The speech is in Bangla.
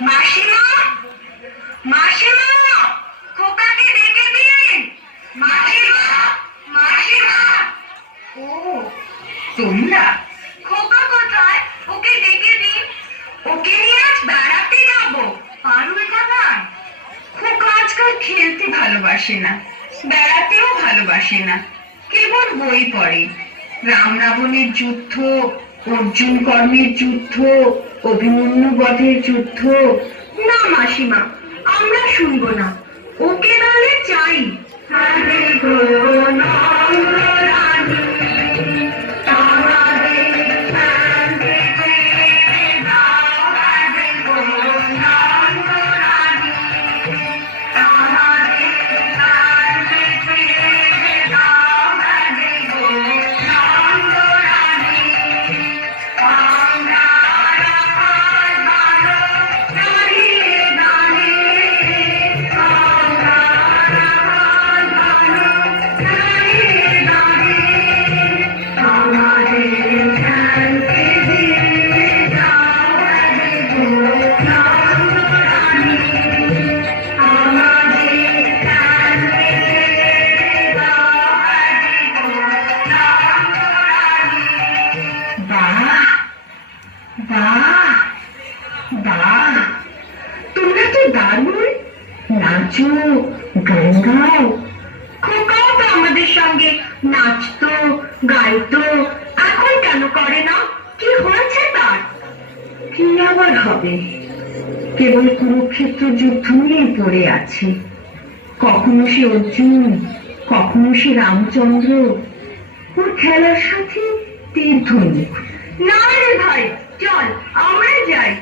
মাসিমা, মাসিমা, খোকাকে ডেকে দিন। মাসিমা, মাসিমা। ও তোমরা? খোকা কোথায়? ওকে ডেকে দিন। ওকে নিয়ে আজ বেড়াতে যাবো। পারুল বাগান। খোকা আজকাল খেলতে ভালোবাসে না, বেড়াতেও ভালোবাসে না, কেবল বই পড়ে। রাম রাবণের যুদ্ধ, অর্জুন কর্মের যুদ্ধ, অভিমন্যু বধের যুদ্ধ। না মাসিমা, আমরা শুনবো না। ওকে তাহলে চাই। তোমরা তো দারুণ নাচো, গান গাও। খোকাও তো আমাদের সঙ্গে নাচতো, গাইতো। এখন কেন করে না? কি হয়েছে তার? কি আবার হবে? কেবল কুরুক্ষেত্র যুদ্ধ নিয়ে পড়ে আছে। কখনো সে অর্জুন, কখনো সে রামচন্দ্র। ওর খেলার সাথে তীর ধনুক। না রে ভাই, চল আমরা যাই।